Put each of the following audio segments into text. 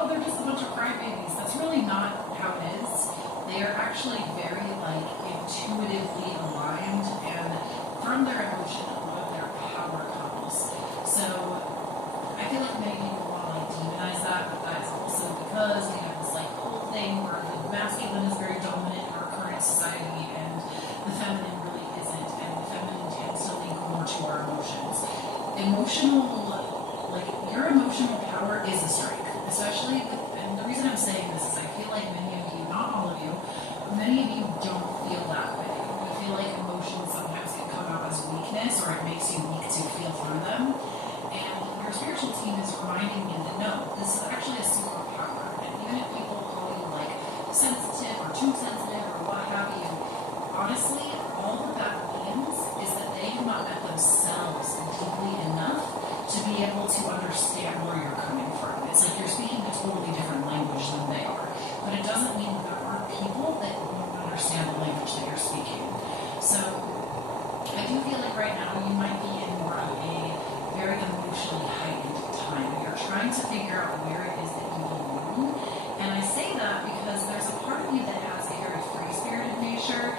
oh, they're just a bunch of crybabies. That's really not how it is. They are actually very like intuitively aligned, and from their emotion, a lot of their power comes. So I feel like many people want to like demonize that, but that is also because we have this like whole thing where the masculine is very dominant in our current society, and the feminine really isn't, and the feminine tends to link more to our emotions. Like your emotional power is a strength, especially with, and the reason I'm saying this is I feel like many of you, not all of you, many of you don't feel that way. You feel like emotions sometimes can come out as weakness, or it makes you weak to feel through them. And your spiritual team is reminding you that no, this is actually a superpower. And even if people call you like sensitive or too sensitive or what have you, honestly, all that that means is that they have not met themselves deeply enough to be able to understand where you're coming from. It's like you're speaking a totally different language than they are. But it doesn't mean that there aren't people that won't understand the language that you're speaking. So I do feel like right now you might be in more of a very emotionally heightened time. You're trying to figure out where it is that you belong. And I say that because there's a part of you that has a very free-spirited nature,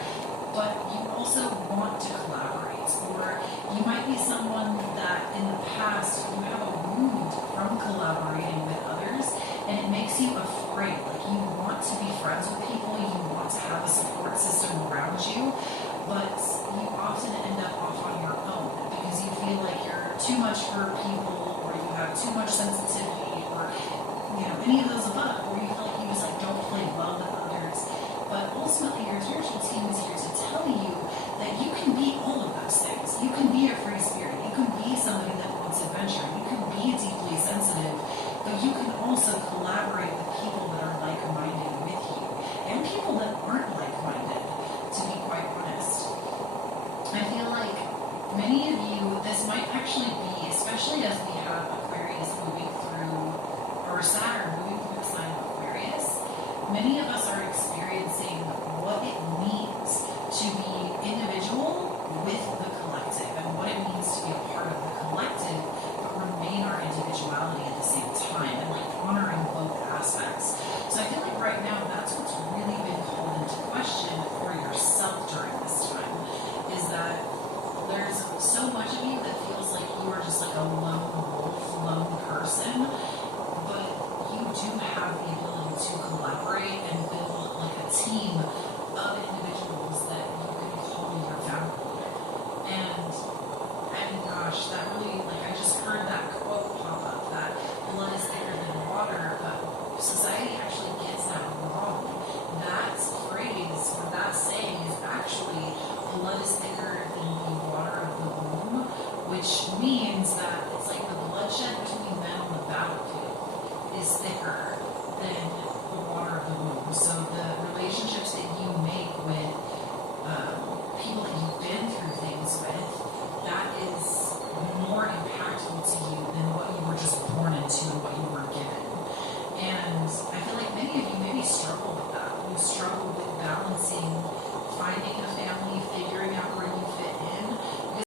but you also want to collaborate. Or you might be someone that in the past you have a wound from collaborating with others, and it makes you afraid. Like you want to be friends with people, you want to have a support system around you, but you often end up off on your own because you feel like you're too much for people, or you have too much sensitivity, or any of those above, or you feel like you just like don't play well with others. But ultimately your spiritual team is here to tell you that you can be all of those things. You can be a free spirit, you can be somebody that wants adventure, you can be deeply sensitive, but you can also collaborate with people that are like-minded with you, and people that aren't like-minded, to be quite honest. I feel like many of you, this might actually be, especially as we have Aquarius moving through, or Saturn moving through the sign of Aquarius, many of us are experiencing what it means to be individual with the collective, and what it means to be a part of the collective, but remain our individuality at the same time, and like honoring both aspects. So I feel like right now that's what's really been called into question for yourself during this time, is that there's so much of you that feels like you are just like a lone wolf, lone person, but you do have the ability to collaborate and build like a team of individuals that you can call your family. And gosh, that really, like I just heard that quote pop up, that blood is thicker than water, but society actually gets that wrong. That phrase, or that saying, is actually blood is thicker than the water of the womb, which means